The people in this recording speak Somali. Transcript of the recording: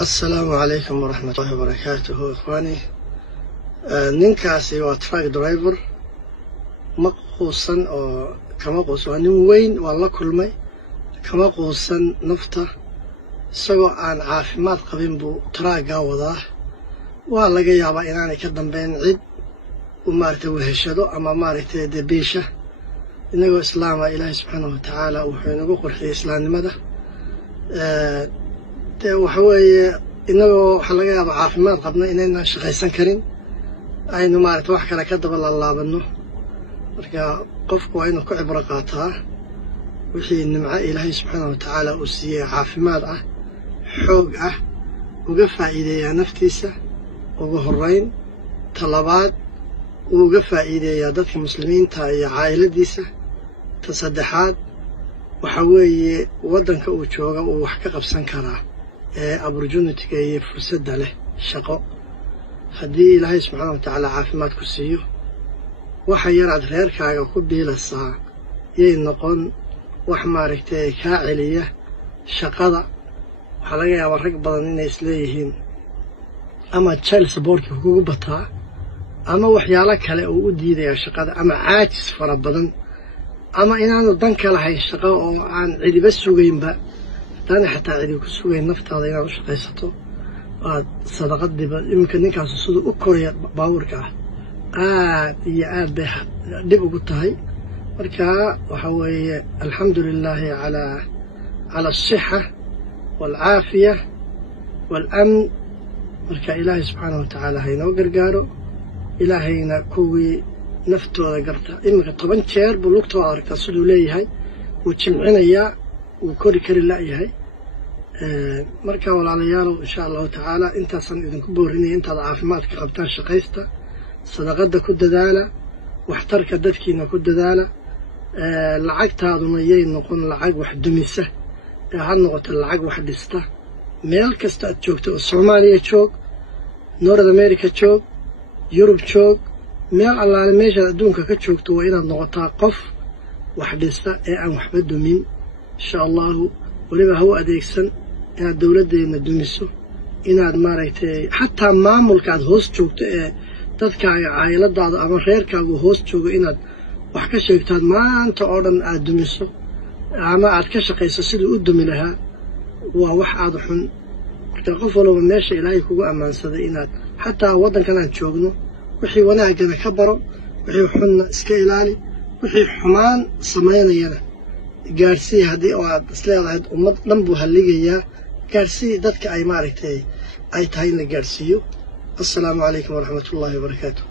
السلام عليكم ورحمة الله وبركاته إخواني. ننكاسي وتراك درايفر مقوصا أو كمقوصا نوين والله كل ماي كمقوصا نفطة سواء عن عافمات قبين بو تراك وضاه والله جايبا إناني كدن بين عيد ومارته وهشدو أما مارته دبيشة إنه إسلام إلهي سبحانه وتعالى وحينه قرحي إسلام ماذا وحوي إنه حلقة عافمات قبنا إننا شخيصا كريم aynu maaragtay wax kale ka daba laalaabano marka qofku waa inuu ku cibro qaataa wixii nimco ilaahay subxaanahu wa tacaala uu siiyey caafimaad ah xoog ah uga faa'iideeyaa naftiisa ugu horreyn talabaad uu uga faa'iideeyaa dadka muslimiinta iyo caa'iladiisa ta saddexaad waxa weeye waddanka uu jooga uu wax ka qabsan karaa ee opportunity-ga iyo fursadda leh shaqo haddii ilaahay subxaanahu wa tacaala caafimaad ku siiyo waxa yaraad reerkaaga ku biilaysaa yay noqon wax maaragtay kaa celiya shaqada waxaa laga yaabaa rag badan inay isleeyihiin ama child supportka kugu bataa ama waxyaalo kale uu u diidayaa shaqada ama caajis fara badan ama inaanu dan ka lahayn shaqo oo aan cidiba sugaynba haddaana xataa cidi ku sugayn naftaada inaad u shaqaysato صدقات يمكن نكاس الصدق أكوريا باوركا يا أبي دب قطعي مركا وحوي الحمد لله على الصحة والعافية والأمن مركا إلهي سبحانه وتعالى هينا وقرقارو إلهينا كوي نفتو قرطا إما طبعا شير بلوكتو أركا صدو لي هاي وتشمعنا يا وكوري كري لا هاي marka walaalayaal insha Allah taala intaasan idinku boorinay intaad caafimaadka qabtaan shaqaysta sadaqada ku dadaala waxtarka dadkiina ku dadaala lacagtaaduna yay noqon lacag wax dumisa ha noqoto lacag wax dhista meel kasta aad joogto Soomaaliya joog North America joog Europe joog meel allaale meesha adduunka ka joogto waa inaad noqotaa qof wax dhista ee aan waxba dumin insha Allah waliba hawo adeegsan inaad dawladdeena dumiso inaad maaragtay xataa maamulkaad hoos joogto ee dadkaaga caa'iladaada ama reerkaagu hoos joogo inaad wax ka sheegtaad maanta oo dhan aad dumiso ama aad ka shaqayso sidii u dumi lahaa waa wax aad xun marka qof walba meesha ilaahay kugu ammaansaday inaad xataa waddankan aan joogno wixii wanaagana ka baro wixii xunna iska ilaali wixii xumaan samaynayana gaarsii haddii oo aad isleedahay ummad dhan buu halligayaa gaarsii dadka ay maaragtay ay tahay in la gaarsiiyo. Assalaamu calaykum waraxmatullaahi wabarakaatuh.